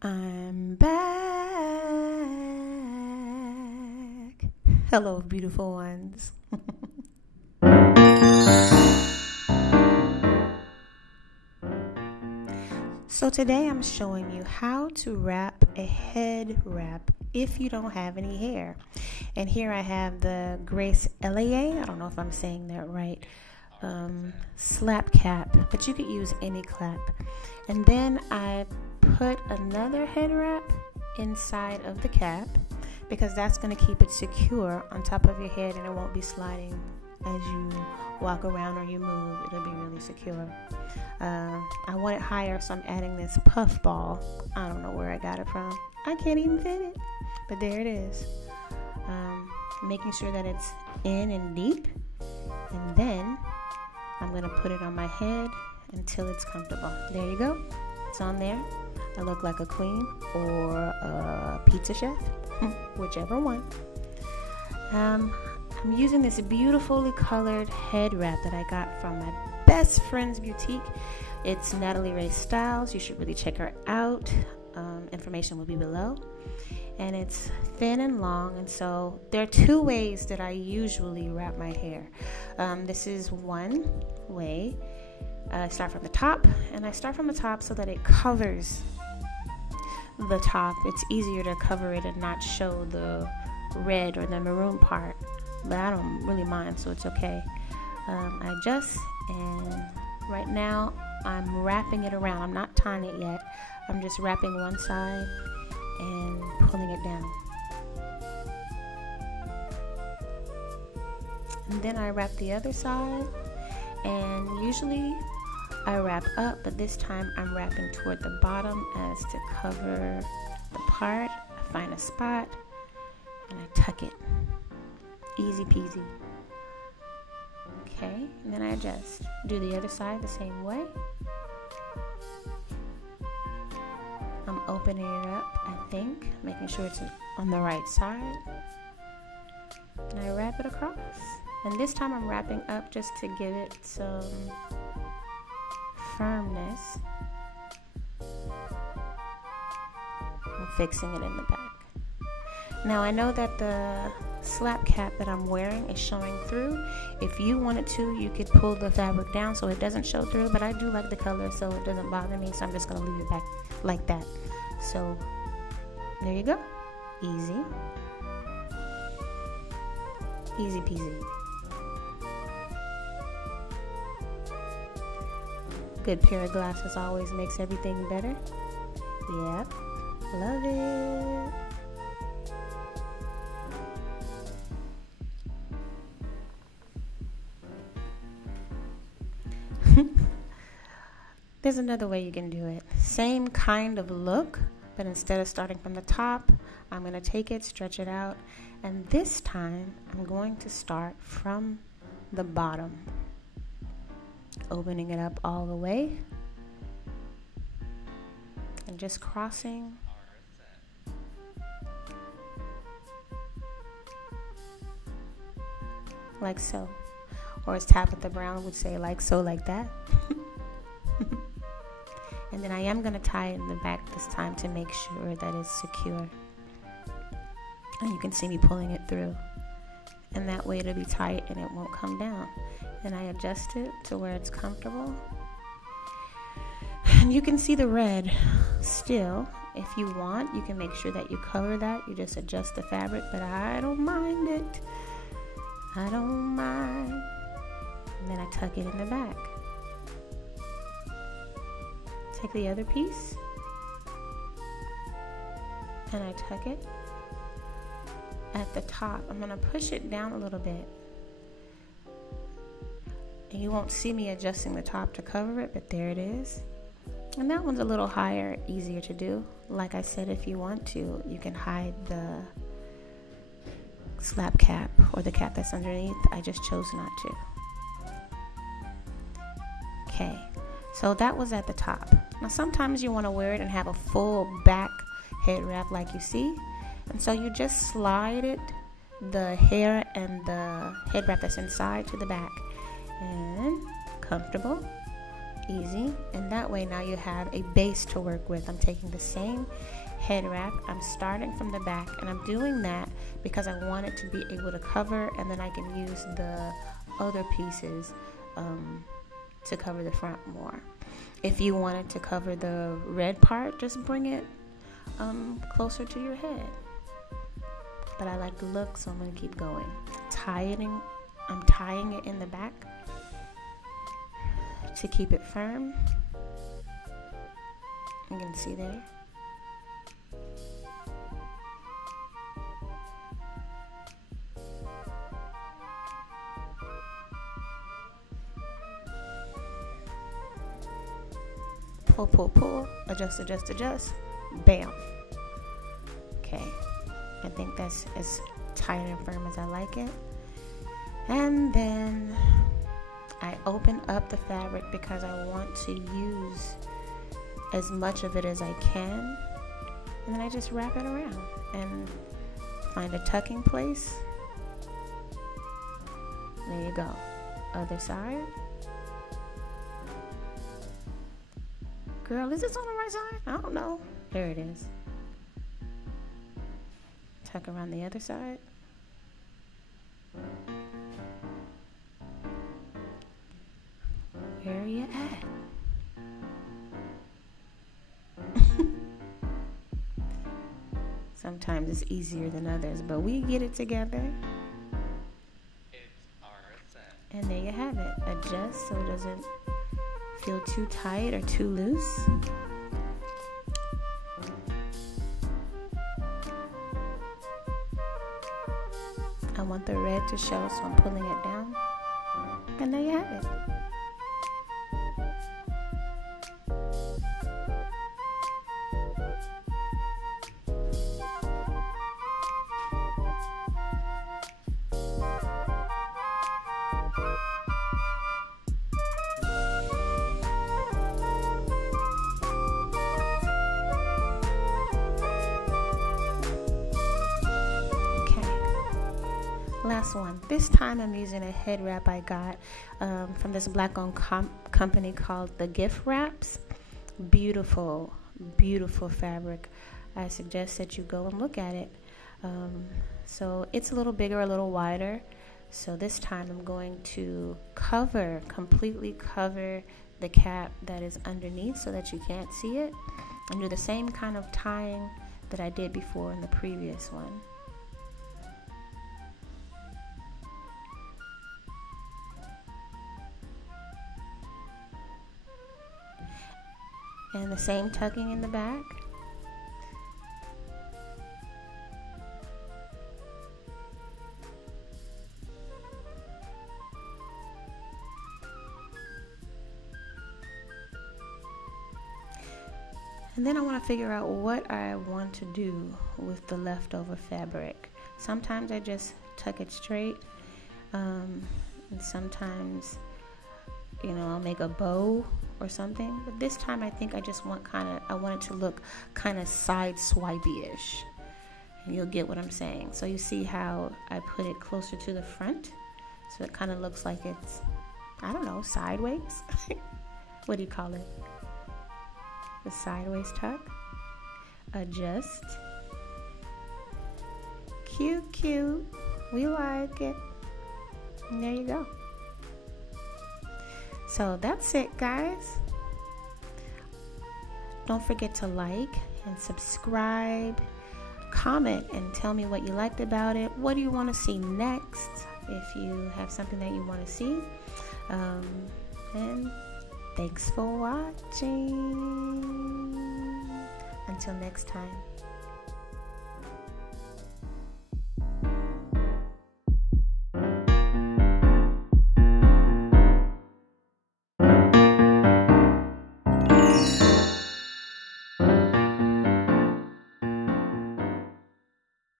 I'm back. Hello, beautiful ones. So today I'm showing you how to wrap a head wrap if you don't have any hair. And here I have the Grace LAA, I don't know if I'm saying that right, slap cap, but you could use any clap. And then I put another head wrap inside of the cap because that's going to keep it secure on top of your head and it won't be sliding as you walk around or you move. It'll be really secure. I want it higher, so I'm adding this puff ball. I don't know where I got it from. I can't even fit it, but there it is. Making sure that it's in and deep, and then I'm going to put it on my head until it's comfortable. There you go. It's on there. I look like a queen or a pizza chef, whichever one. I'm using this beautifully colored head wrap that I got from my best friend's boutique. It's Natalie Ray Styles. You should really check her out. Information will be below. And it's thin and long, and so there are two ways that I usually wrap my hair. This is one way. I start from the top, and I start from the top so that it covers the top. It's easier to cover it and not show the red or the maroon part, but I don't really mind, so it's okay. I adjust, and right now I'm wrapping it around. I'm not tying it yet. I'm just wrapping one side and pulling it down. And then I wrap the other side, and usually I wrap up, but this time I'm wrapping toward the bottom as to cover the part. I find a spot and I tuck it. Easy peasy. Okay, and then I adjust. Do the other side the same way. I'm opening it up, I think, making sure it's on the right side. And I wrap it across. And this time I'm wrapping up just to give it some firmness. I'm fixing it in the back. Now I know that the slap cap that I'm wearing is showing through. If you wanted to, you could pull the fabric down so it doesn't show through, but I do like the color so it doesn't bother me, so I'm just going to leave it back like that. So there you go. Easy. Easy peasy. Good pair of glasses always makes everything better. Yep. Love it. There's another way you can do it. Same kind of look, but instead of starting from the top, I'm going to take it, stretch it out, and this time I'm going to start from the bottom, opening it up all the way and just crossing like so, or as Tabitha Brown would say, like so, like that. And then I am going to tie it in the back this time to make sure that it's secure. And you can see me pulling it through. And that way it'll be tight and it won't come down. And I adjust it to where it's comfortable. And you can see the red still. If you want, you can make sure that you cover that. You just adjust the fabric, but I don't mind it. I don't mind. And then I tuck it in the back. Take the other piece and I tuck it at the top. I'm going to push it down a little bit. And you won't see me adjusting the top to cover it, but there it is. And that one's a little higher, easier to do. Like I said, if you want to, you can hide the slap cap or the cap that's underneath. I just chose not to. Okay. So that was at the top. Now sometimes you want to wear it and have a full back head wrap like you see. And so you just slide it, the hair and the head wrap that's inside to the back. And comfortable. easy. And that way now you have a base to work with. I'm taking the same head wrap, I'm starting from the back, and I'm doing that because I want it to be able to cover, and then I can use the other pieces to cover the front more. If you wanted to cover the red part, just bring it closer to your head. But I like the look, so I'm going to keep going. I'm tying it in the back to keep it firm. You can see there. Pull, pull, pull, adjust, adjust, adjust, bam. Okay, I think that's as tight and firm as I like it. And then I open up the fabric because I want to use as much of it as I can. And then I just wrap it around and find a tucking place. There you go. Other side. Girl, is this on the right side? I don't know. There it is. Tuck around the other side. Where are you at? Sometimes it's easier than others, but we get it together. And there you have it. Adjust so it doesn't feel too tight or too loose. I want the red to show, so I'm pulling it down. And there you have it. Last one. This time I'm using a head wrap I got from this black-owned company called the Gift Wraps. Beautiful, beautiful fabric. I suggest that you go and look at it. So it's a little bigger, a little wider. So this time I'm going to completely cover the cap that is underneath so that you can't see it, and do the same kind of tying that I did before in the previous one. And the same tucking in the back. And then I want to figure out what I want to do with the leftover fabric. Sometimes I just tuck it straight, and sometimes, you know, I'll make a bow or something. But this time I think I just want I want it to look kind of side swipey-ish. And you'll get what I'm saying. So you see how I put it closer to the front? So it kind of looks like it's, I don't know, sideways? What do you call it? The sideways tuck. Adjust. Cute, cute. We like it. And there you go. So that's it, guys. Don't forget to like and subscribe, comment, and tell me what you liked about it. What do you want to see next? If you have something that you want to see. And thanks for watching. Until next time.